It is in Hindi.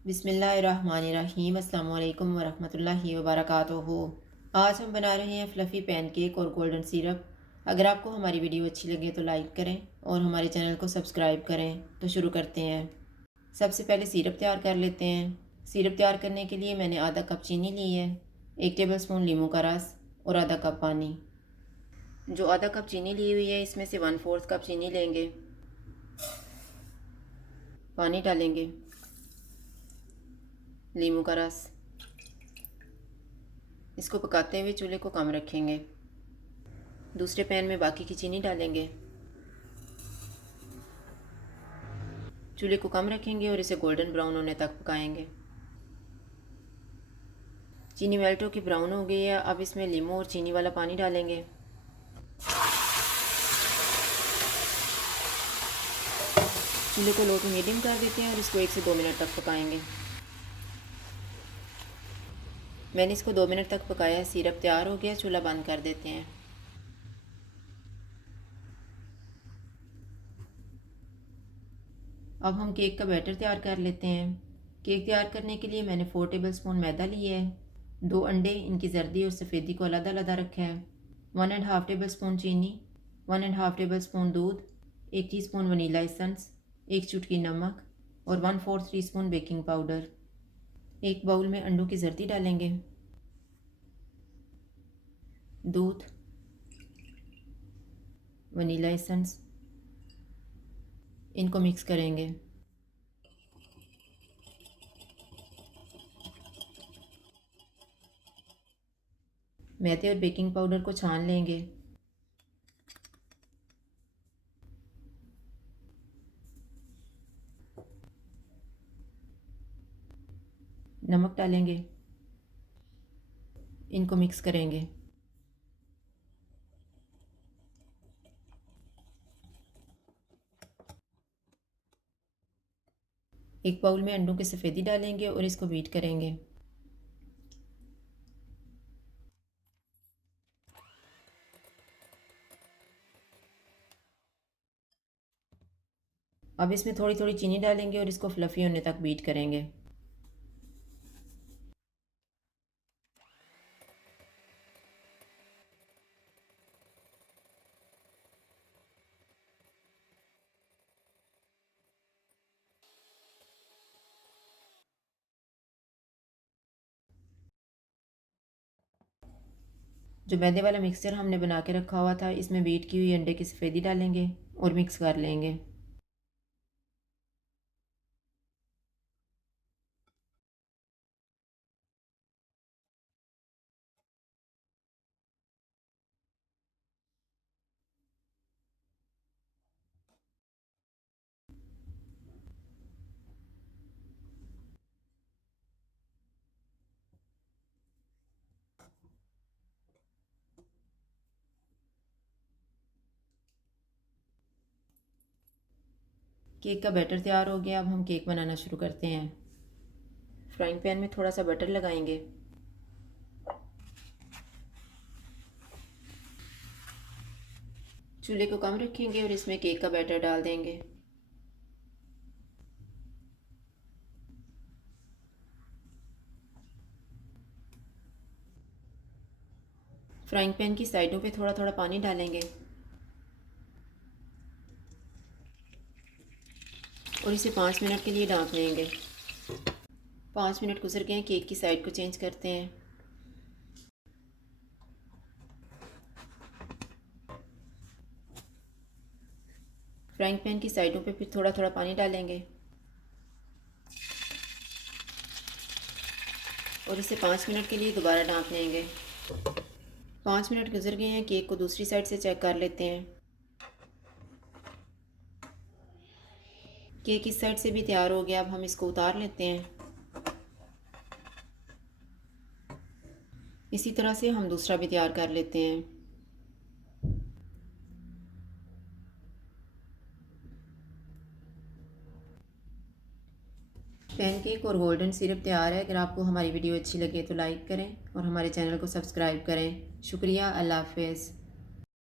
बिस्मिल्लाहिर्रहमानिर्रहीम अस्सलाम वालेकुम वरहमतुल्लाहि वबरकातुहू। आज हम बना रहे हैं फ्लफ़ी पैनकेक और गोल्डन सिरप। अगर आपको हमारी वीडियो अच्छी लगे तो लाइक करें और हमारे चैनल को सब्सक्राइब करें। तो शुरू करते हैं। सबसे पहले सिरप तैयार कर लेते हैं। सिरप तैयार करने के लिए मैंने आधा कप चीनी ली है, 1 टेबलस्पून नींबू का रस और आधा कप पानी। जो आधा कप चीनी ली हुई है इसमें से 1/4 कप चीनी लेंगे, पानी डालेंगे, नींबू का रस। इसको पकाते हुए चूल्हे को कम रखेंगे। दूसरे पैन में बाकी की चीनी डालेंगे, चूल्हे को कम रखेंगे और इसे गोल्डन ब्राउन होने तक पकाएंगे। चीनी मेल्ट होकर ब्राउन हो गई है। अब इसमें नींबू और चीनी वाला पानी डालेंगे। चूल्हे को लो टू मीडियम कर देते हैं और इसको 1 से 2 मिनट तक पकाएंगे। मैंने इसको 2 मिनट तक पकाया है। सिरप तैयार हो गया, चूल्हा बंद कर देते हैं। अब हम केक का बैटर तैयार कर लेते हैं। केक तैयार करने के लिए मैंने 4 टेबलस्पून मैदा लिया है, 2 अंडे, इनकी जर्दी और सफ़ेदी को अलग अलग रखा है, 1.5 टेबलस्पून चीनी, 1.5 टेबलस्पून दूध, 1 टीस्पून वनीला एसेंस, 1 चुटकी नमक और 1/4 टीस्पून बेकिंग पाउडर। एक बाउल में अंडों की जर्दी डालेंगे, दूध, वनीला एसेंस, इनको मिक्स करेंगे। मैदे और बेकिंग पाउडर को छान लेंगे। नमक डालेंगे, इनको मिक्स करेंगे। एक बाउल में अंडों की सफ़ेदी डालेंगे और इसको बीट करेंगे। अब इसमें थोड़ी थोड़ी चीनी डालेंगे और इसको फ्लफ़ी होने तक बीट करेंगे। जो मैदे वाला मिक्सचर हमने बना के रखा हुआ था इसमें बीट की हुई अंडे की सफ़ेदी डालेंगे और मिक्स कर लेंगे। केक का बैटर तैयार हो गया। अब हम केक बनाना शुरू करते हैं। फ्राइंग पैन में थोड़ा सा बटर लगाएंगे, चूल्हे को कम रखेंगे और इसमें केक का बैटर डाल देंगे। फ्राइंग पैन की साइडों पे थोड़ा थोड़ा पानी डालेंगे और इसे 5 मिनट के लिए ढाँप लेंगे। 5 मिनट गुजर गए हैं, केक की साइड को चेंज करते हैं। फ्राइंग पैन की साइडों पे फिर थोड़ा थोड़ा पानी डालेंगे और इसे 5 मिनट के लिए दोबारा ढाँप लेंगे। 5 मिनट गुजर गए हैं, केक को दूसरी साइड से चेक कर लेते हैं। केक इस साइड से भी तैयार हो गया। अब हम इसको उतार लेते हैं। इसी तरह से हम दूसरा भी तैयार कर लेते हैं। पैनकेक और गोल्डन सिरप तैयार है। अगर आपको हमारी वीडियो अच्छी लगे तो लाइक करें और हमारे चैनल को सब्सक्राइब करें। शुक्रिया। अल्लाह हाफ़िज़।